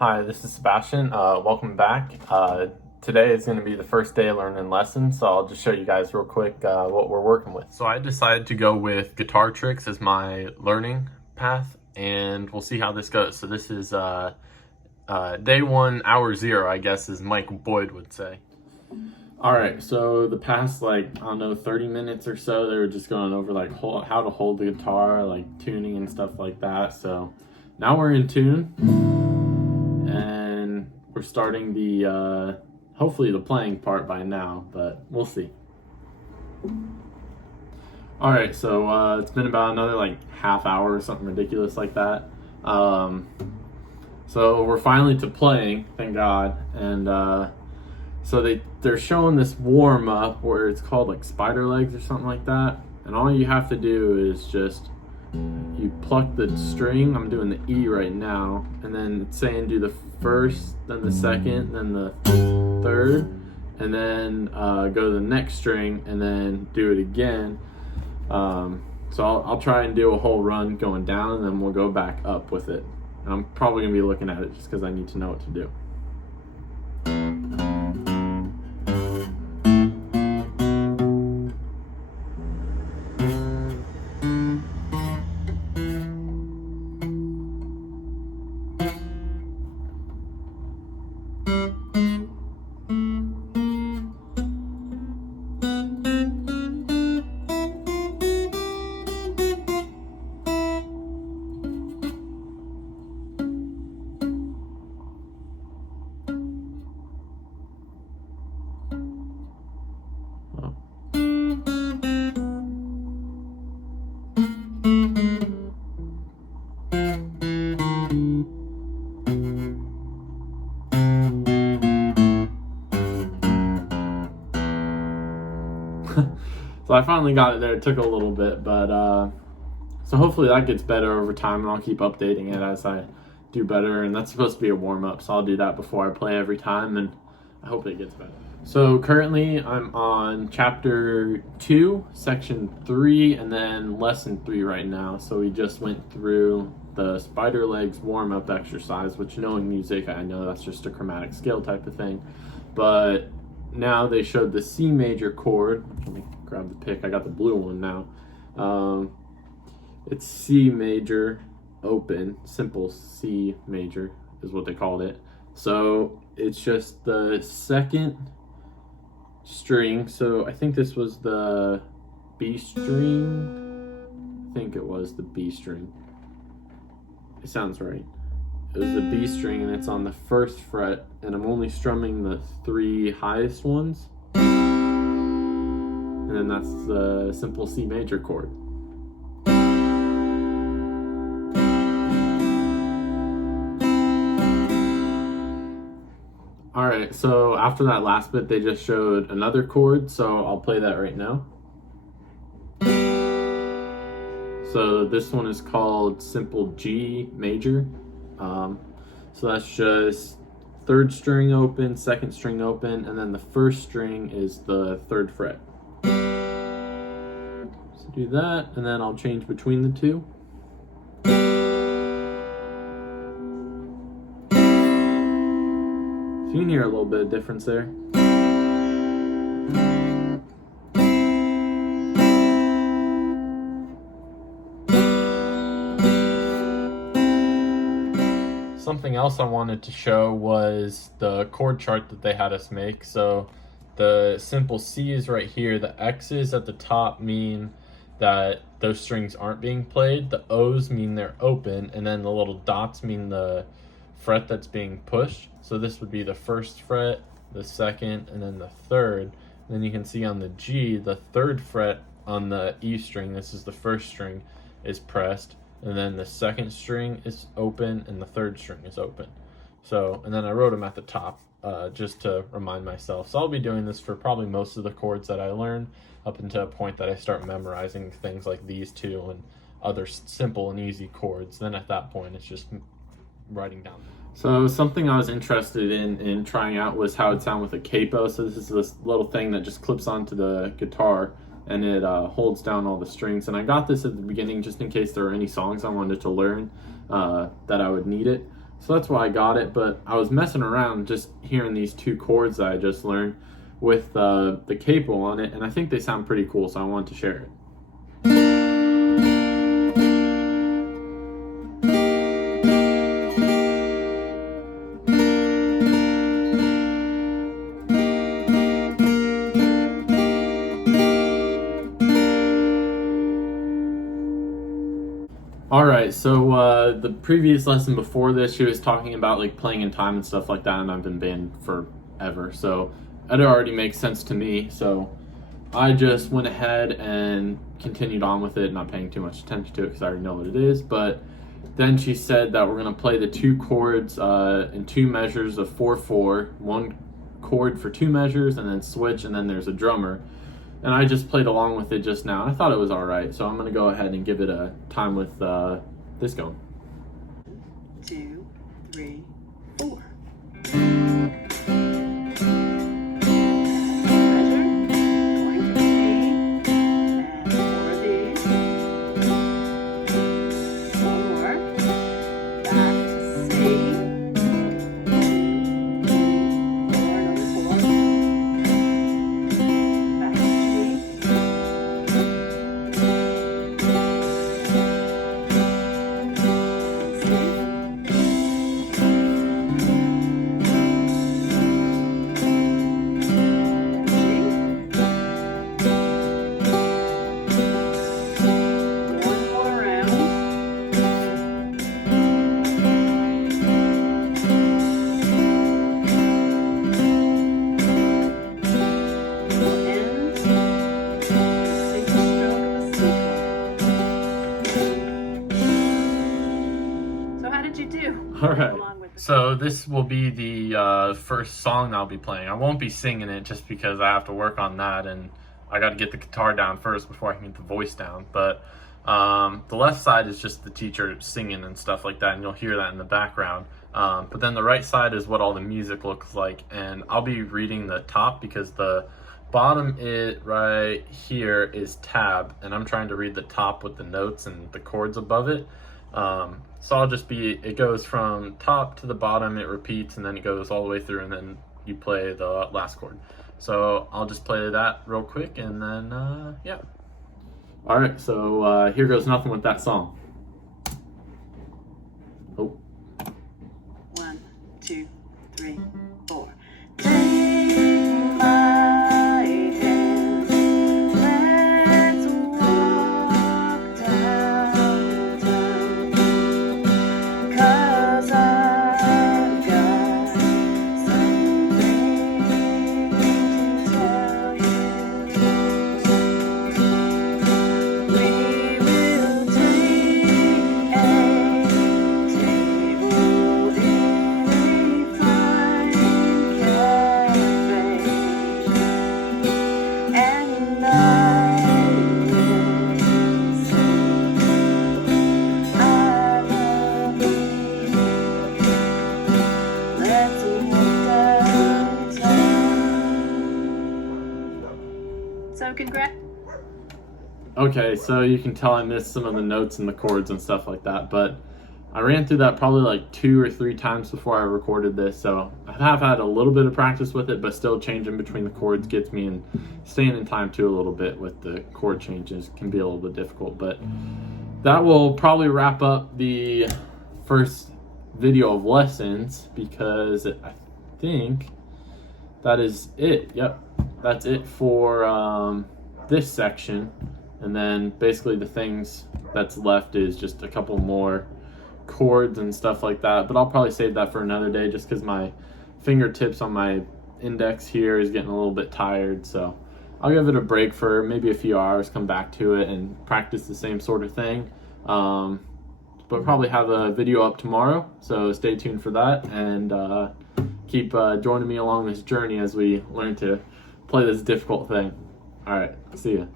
Hi, this is Sebastian. Welcome back. Today is going to be the first day learning lessons, so I'll just show you guys real quick what we're working with. So I decided to go with guitar tricks as my learning path, and we'll see how this goes. So this is day one, hour zero, I guess, as Mike Boyd would say. All right, so the past, 30 minutes or so, they were just going over how to hold the guitar, tuning and stuff like that. So now we're in tune, and we're starting the hopefully the playing part by now, but we'll see. All right, so it's been about another half hour or something ridiculous like that. So we're finally to playing, thank God, and so they're showing this warm up where it's called spider legs or something like that, and all you have to do is just you pluck the string. I'm doing the E right now, and then it's saying do the first, then the second, then the third, and then go to the next string and then do it again. So I'll try and do a whole run going down, and then we'll go back up with it. And I'm probably gonna be looking at it just because I need to know what to do. So I finally got it there. It took a little bit, but so hopefully that gets better over time, and I'll keep updating it as I do better. And that's supposed to be a warm-up, so I'll do that before I play every time, and I hope it gets better. So currently I'm on chapter 2, section 3, and then lesson 3 right now. So we just went through the spider legs warm-up exercise, which, knowing music, I know that's just a chromatic scale type of thing, but now they showed the C major chord. Let me grab the pick. I got the blue one now. It's C major open, simple C major is what they called it. So it's just the second string. So I think this was the B string. I think it was the B string. It sounds right. It was the B string, and it's on the first fret, and I'm only strumming the 3 highest ones, and then that's the simple C major chord. All right, so after that last bit, they just showed another chord, so I'll play that right now. So this one is called simple G major. So that's just 3rd string open, 2nd string open, and then the 1st string is the 3rd fret. So do that, and then I'll change between the two. So you can hear a little bit of difference there. Something else I wanted to show was the chord chart that they had us make. So the simple C is right here. The X's at the top mean that those strings aren't being played. The O's mean they're open, and then the little dots mean the fret that's being pushed. So this would be the 1st fret, the 2nd, and then the 3rd. And then you can see on the G, the 3rd fret on the E string, this is the 1st string, is pressed, and then the 2nd string is open and the 3rd string is open. So, and then I wrote them at the top just to remind myself. So I'll be doing this for probably most of the chords that I learn, up until a point that I start memorizing things like these two and other simple and easy chords. Then at that point, it's just writing down. So something I was interested in trying out was how it sounds with a capo. So this is this little thing that just clips onto the guitar, and it holds down all the strings. And I got this at the beginning just in case there were any songs I wanted to learn that I would need it. So that's why I got it, but I was messing around just hearing these 2 chords that I just learned with the capo on it, and I think they sound pretty cool, so I wanted to share it. Alright, so the previous lesson before this, she was talking about like playing in time and stuff like that, and I've been banned forever, so it already makes sense to me, so I just went ahead and continued on with it, not paying too much attention to it because I already know what it is, but then she said that we're going to play the 2 chords in 2 measures of 4/4, 1 chord for 2 measures, and then switch, and then there's a drummer. And I just played along with it just now. I thought it was alright, so I'm going to go ahead and give it a time with this going. 2, 3, 4. Alright, so this will be the first song I'll be playing. I won't be singing it just because I have to work on that, and I got to get the guitar down first before I can get the voice down. But the left side is just the teacher singing and stuff like that, and you'll hear that in the background. But then the right side is what all the music looks like, and I'll be reading the top because the bottom right here is tab, and I'm trying to read the top with the notes and the chords above it. So I'll just it goes from top to the bottom, it repeats, and then it goes all the way through, and then you play the last chord. So I'll just play that real quick, and then, yeah. Alright, so here goes nothing with that song. Oh. 1, 2, 3, 4. So congrats. Okay, so you can tell I missed some of the notes and the chords and stuff like that, but I ran through that probably like 2 or 3 times before I recorded this, so I have had a little bit of practice with it, but still changing between the chords gets me, and staying in time too a little bit with the chord changes can be a little bit difficult. But that will probably wrap up the first video of lessons, because I think that is it. Yep, that's it for this section. And then basically the things that's left is just a couple more chords and stuff like that, but I'll probably save that for another day just because my fingertips on my index here is getting a little bit tired. So I'll give it a break for maybe a few hours, come back to it and practice the same sort of thing. But probably have a video up tomorrow, so stay tuned for that, and keep joining me along this journey as we learn to play this difficult thing. All right, see ya.